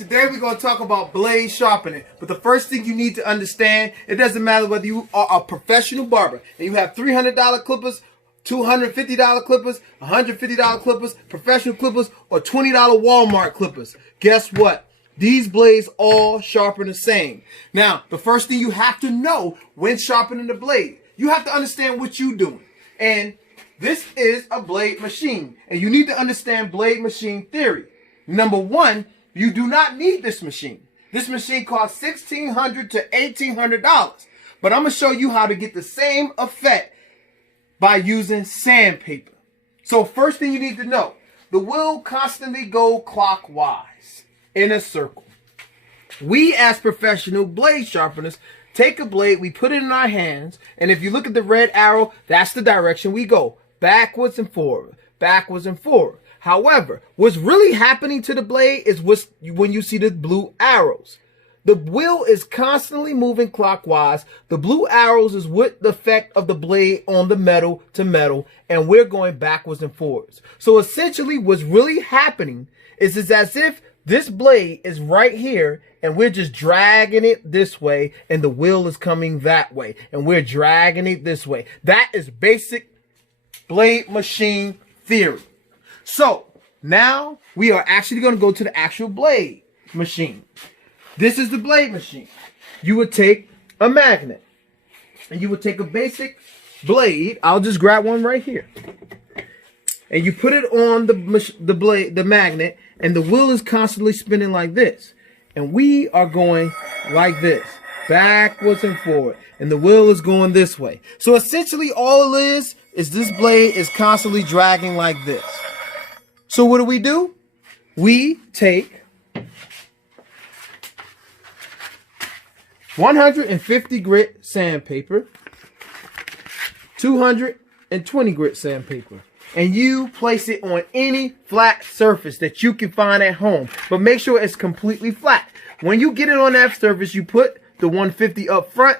today we're going to talk about blade sharpening. But the first thing you need to understand, it doesn't matter whether you are a professional barber and you have $300 clippers, $250 clippers, $150 clippers, professional clippers, or $20 Walmart clippers. Guess what? These blades all sharpen the same. Now, the first thing you have to know when sharpening the blade, you have to understand what you're doing. And this is a blade machine, and you need to understand blade machine theory. Number one, you do not need this machine. This machine costs $1,600 to $1,800. But I'm going to show you how to get the same effect by using sandpaper. So first thing you need to know, the wheel constantly goes clockwise in a circle. We as professional blade sharpeners take a blade, we put it in our hands, and if you look at the red arrow, that's the direction we go. Backwards and forward, backwards and forward. However, what's really happening to the blade is when you see the blue arrows. The wheel is constantly moving clockwise. The blue arrows is what the effect of the blade on the metal to metal, and we're going backwards and forwards. So essentially what's really happening is it's as if this blade is right here and we're just dragging it this way and the wheel is coming that way and we're dragging it this way. That is basic blade machine theory. So now we are actually going to go to the actual blade machine. This is the blade machine. You would take a magnet and you would take a basic blade. I'll just grab one right here. And you put it on the magnet, and the wheel is constantly spinning like this. And we are going like this, backwards and forward. And the wheel is going this way. So essentially all it is this blade is constantly dragging like this. So what do? We take 150 grit sandpaper, 220 grit sandpaper, and you place it on any flat surface that you can find at home, but make sure it's completely flat. When you get it on that surface, you put the 150 up front,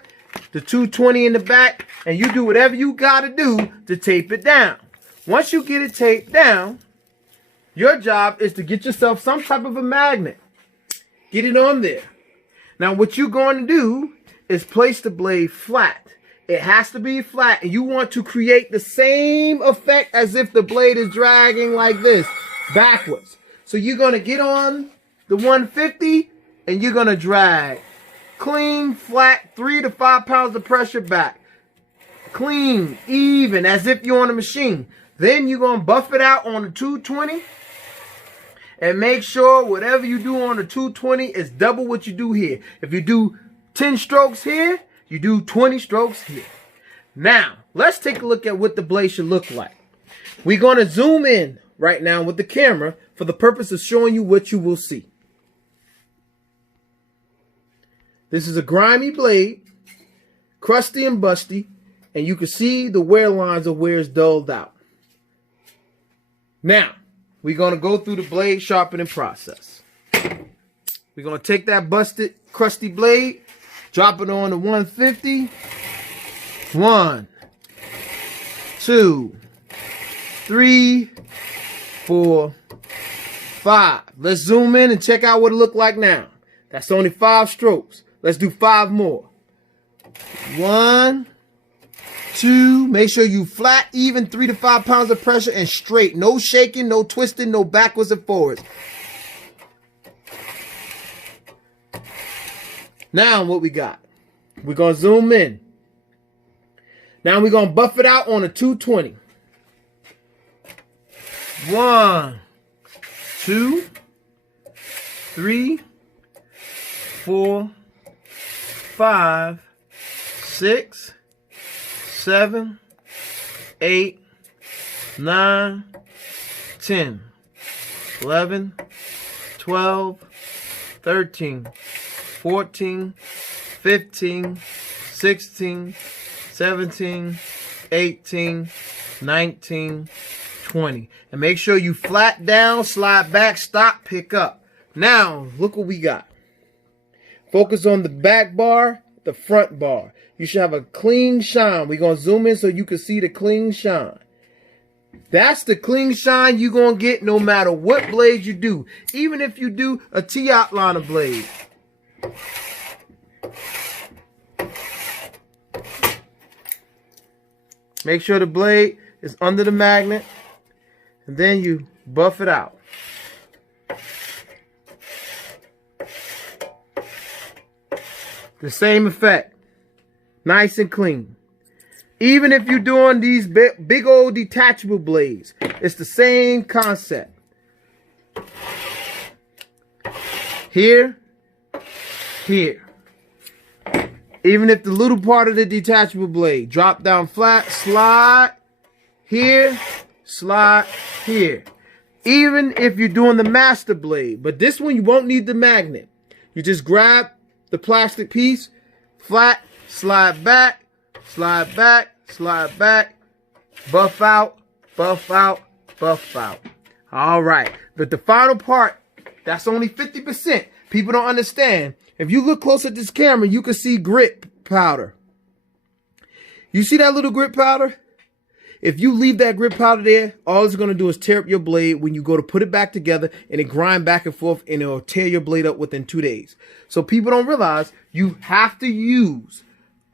the 220 in the back, and you do whatever you got to do to tape it down. Once you get it taped down, your job is to get yourself some type of a magnet. Get it on there. Now what you're going to do is place the blade flat. It has to be flat, and you want to create the same effect as if the blade is dragging like this, backwards. So you're going to get on the 150 and you're going to drag. Clean, flat, 3 to 5 pounds of pressure back. Clean, even, as if you're on a machine. Then you're going to buff it out on the 220. And make sure whatever you do on the 220 is double what you do here. If you do 10 strokes here, you do 20 strokes here. Now, let's take a look at what the blade should look like. We're going to zoom in right now with the camera for the purpose of showing you what you will see. This is a grimy blade, crusty and busty, and you can see the wear lines of where it's dulled out. Now, we're going to go through the blade sharpening process. We're going to take that busted, crusty blade, drop it on the 150. 1, 2, 3, 4, 5. Let's zoom in and check out what it looked like now. That's only 5 strokes. Let's do 5 more. 1, 2. Make sure you flat, even, 3 to 5 pounds of pressure and straight. No shaking, no twisting, no backwards and forwards. Now what we got? We're going to zoom in. Now we're going to buff it out on a 220. 1, 2, 3, 4, 5, 6, 7, 8, 9, 10, 11, 12, 13, 14, 15, 16, 17, 18, 19, 20. And make sure you flat down, slide back, stop, pick up. Now, look what we got. Focus on the back bar, the front bar. You should have a clean shine. We're going to zoom in so you can see the clean shine. That's the clean shine you're going to get no matter what blade you do. Even if you do a T-outliner blade. Make sure the blade is under the magnet. And then you buff it out. The same effect. Nice and clean. Even if you're doing these big old detachable blades, it's the same concept. Here, here. Even if the little part of the detachable blade, drop down flat, slide here, slide here. Even if you're doing the master blade, but this one you won't need the magnet. You just grab the plastic piece, flat, slide back, slide back, slide back, buff out, buff out, buff out. All right, but the final part, that's only 50%. People don't understand. If you look close at this camera, you can see grit powder. You see that little grit powder? If you leave that grit powder there, all it's going to do is tear up your blade when you go to put it back together, and it grind back and forth, and it'll tear your blade up within 2 days. So people don't realize you have to use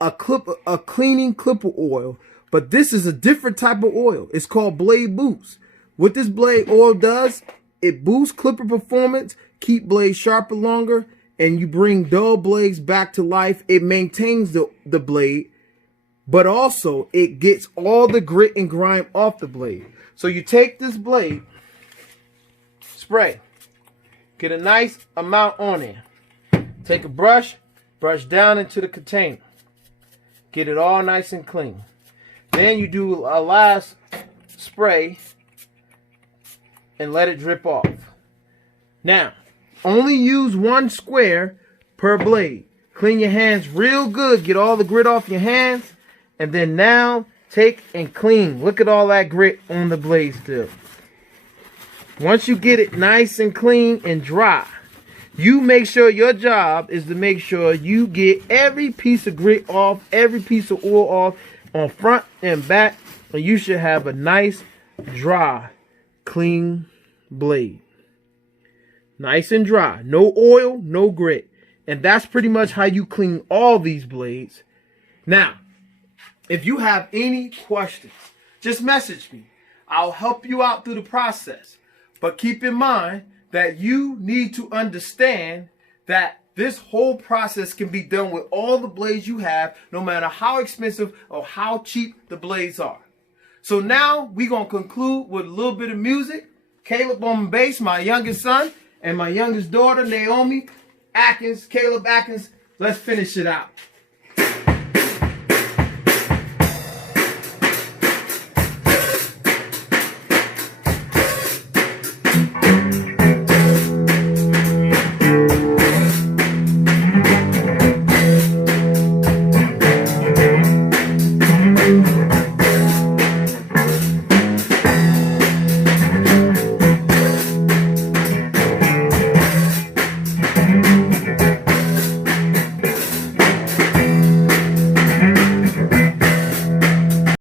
a cleaning clipper oil, but this is a different type of oil. It's called Blade Boost. What this blade oil does, it boosts clipper performance, keep blades sharper longer, and you bring dull blades back to life. It maintains the blade, but also it gets all the grit and grime off the blade. So you take this blade, spray, get a nice amount on there. Take a brush, brush down into the container. Get it all nice and clean. Then you do a last spray and let it drip off. Now, only use 1 square per blade. Clean your hands real good. Get all the grit off your hands. And then now, take and clean. Look at all that grit on the blade still. Once you get it nice and clean and dry, you make sure your job is to make sure you get every piece of grit off, every piece of oil off on front and back. And you should have a nice, dry, clean blade. Nice and dry. No oil, no grit. And that's pretty much how you clean all these blades. Now, if you have any questions, just message me. I'll help you out through the process. But keep in mind that you need to understand that this whole process can be done with all the blades you have, no matter how expensive or how cheap the blades are. So now we're going to conclude with a little bit of music. Caleb on bass, my youngest son, and my youngest daughter, Naomi Atkins, Caleb Atkins. Let's finish it out.